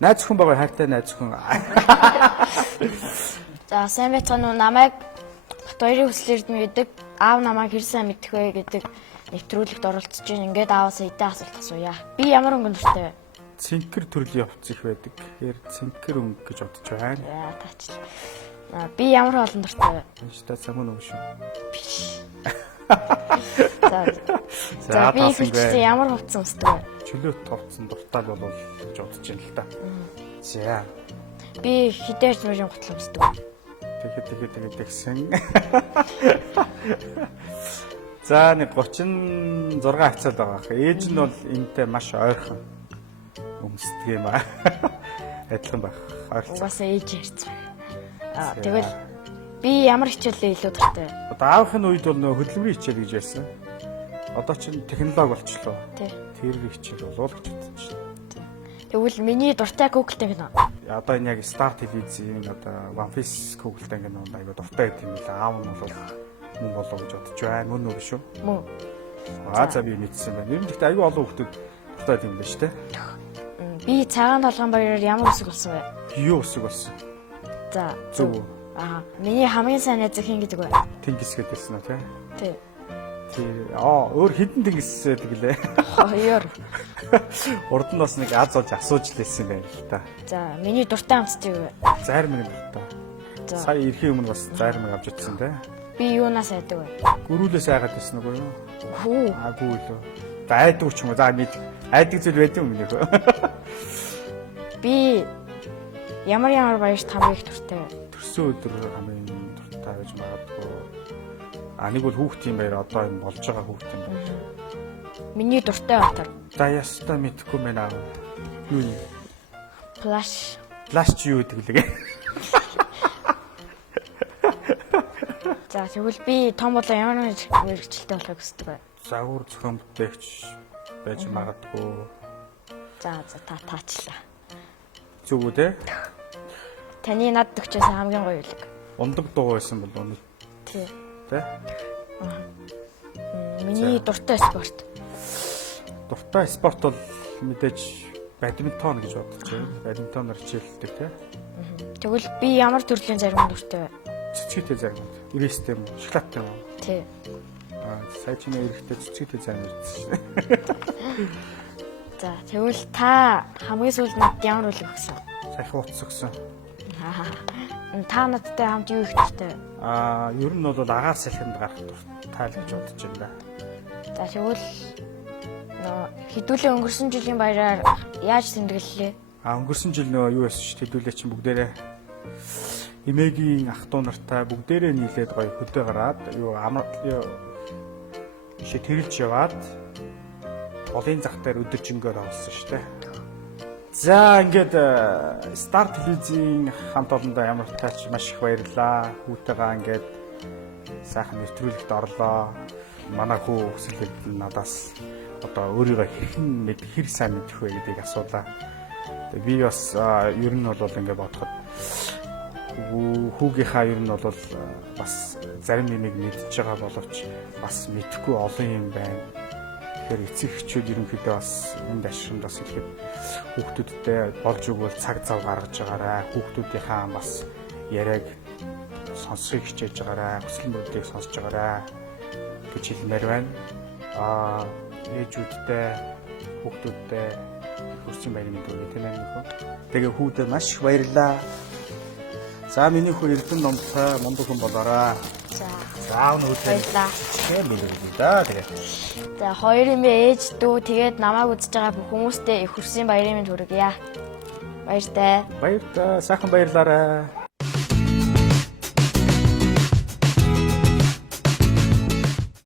Найз хүн байгаа хайртай найз хүн. За сайн байцгаана уу, намайг Батбаярын хүслээр мэддэг аав намайг хэр сайн мэдэх вэ гэдэг нэвтрүүлэгт оролцож байна. Ингээд ааваас эдэн асуулт асууя. Би ямар өнгө нуртай вэ? Цэнхэр төрлийн хувц их байдаг. Тэгэхээр цэнхэр өнгө гэж бодож байна. Яа таачлаа. Би ямар олон дуртай вэ? Та самун үг шүү. За би хөлтсөн ямар хувц өмсдөг вэ? Чөлөөт хувцсан дуртай бол гэж бодож байна л да. За. Би хідээрч мөрийн гутал өмсдөг. Тэгээд тэгсэн. За нэг 36 хацаад байгаа. Ээж нь бол энэтэй маш ойрхон өмсдөг юм аа. Адилхан байх. Угаасаа ээж ярьцгаа. Тэгвэл би ямар хичээлээ илүү дуртай вэ? Одоо аавынхны үед бол нөө хөдөлмөрийн хичээл гэж байсан. Одоо ч технологи болчлоо. Тэр хичээл болов гэж бодож байна. Тэгвэл миний дуртай Google-тэй кино. Одоо энэ яг Star телевизийн одоо One Piece Google-тэй кино айгуу дуртай гэдэг юм л аав нь бол мөн болов гэж бодож байна. Мөн үү шүү? Мөн. За би мэдсэн байна. Ер нь гэхдээ айгүй олон хүмүүс дуртай юм байна шүү дээ. Би цагаан толгойн баяраар ямар үсэг болсон вэ? Юу үсэг болсон? За. Зөв. Миний хамгийн сайн найз хэн гэдэг вэ? Тэнгис гэдээсэн үү те? Тий. Өөр хідэн тэнгис гэглээ. Хоёр. Урд нь бас нэг аз олж асууж лээсэн байна л та. За, миний дуртай амц чи юу вэ? Зарим нэг дуртай. Сая ирэхийн өмнө бас зарим нэг авч утсан те. Би юунаас айдаг вэ? Гөрүүлээс айгаад байсан уу юу? Хүү. Агуу л. За айдаг ч юм уу. За мэд айдаг зүйл байдаг юм нэх. Би ямар баярт хамгийн их дуртай вэ? Төрсөн өдөр хамгийн дуртай гэж магадгүй. Нэг бол хүүхдийн баяр одоо юм болж байгаа хүүхдийн баяр. Миний дуртай батар. За яста мэдхгүй мэн аа. Юу юм? Flash. Flash чи юу гэдэг лээ. За тэгвэл би том болоо ямар нэг мэрэгчлээ болохыг хүсдэг бай. Загвар зохион бүтээгч байж магадгүй. За таачлаа. Зүг үү те? Таны над төгчөөс хамгийн гоё үлэг. Ундаг дуу байсан бол өнө. Тий. Тэ? Миний дуртай спорт. Дуртай спорт бол мэдээж бадминтон гэж бодож байна. Бадминтоноор хичээлдэг те. Тэгвэл би ямар төрлийн зарим дуртай вэ? Цэцгийтэй зарим. Ирээстэй юм, шоколадтай юм. Тий. Сая ч нэ эрэхтэй цэцгийтэй зарим ирсэн. За тэгвэл та хамгийн сүүлд надад ямар үлэг өгсөн? Саяхан утас өгсөн. Та надтай хамт юу их дуртай вэ? Ер нь бол агаар салхинд гарах дуртай л гэж бодож байна. За тэгвэл хэдүүлээ өнгөрсөн жилийн баяраар яаж тэмдэглэлээ? Өнгөрсөн жил нөгөө юу байсан шүү дээ. Хэдүүлээ чинь бүгдээрээ эмээгийн ах トゥ нартай бүгдээрээ нийлээд гоё хөдөө гараад юу ишээ тэрэлж яваад голын зах дээр өдөржингөөр олсон шүү дээ. За ингээд Star телевизийн хамт олондоо ямар тач маш их баярлаа. Хүүтэйгээ ингээд сайхан нэвтрүүлэгт орлоо. Манай хүү хүсэлэд надаас одоо өөрийгөө хэр сайн мэдэх вэ гэдгийг асуулаа. Тэгээ би бас ер нь бол ингээд бодоход хүүгийнхаа ер нь бол бас зарим нэмийг мэдж байгаа боловч бас мэдхгүй олон юм байна. Тэгэхээр эцэг эхчүүд ерөнхийдөө бас энэ дашрамд бас ихэд хүүхдүүдтэй болж өгвөл цаг зав гаргаж байгаарай. Хүүхдүүдийнхаа бас яриаг сонсхийг хичээж байгаарай. Хүсэл мөрдлийг сонсож байгаарай гэж хэлмээр байна. Ээжүүдтэй хүүхдүүдтэй хүрсэн баярын мэдээ тийм ээ нөхөө. Тэгээ хүүдээ маш их баярлаа. За миний хүү Эрдэнэ номтой мундаг хүн болоорой. За өнөөдөр баярлаа. Тийм мэдээ да тэгээ. За хоёрын ээж дүү тэгээд намайг үзэж байгаа бүх хүмүүстээ их хүрсэн баярын мэнд хүргье. Баяртай. Баяртай. Сайхан баярлаарай.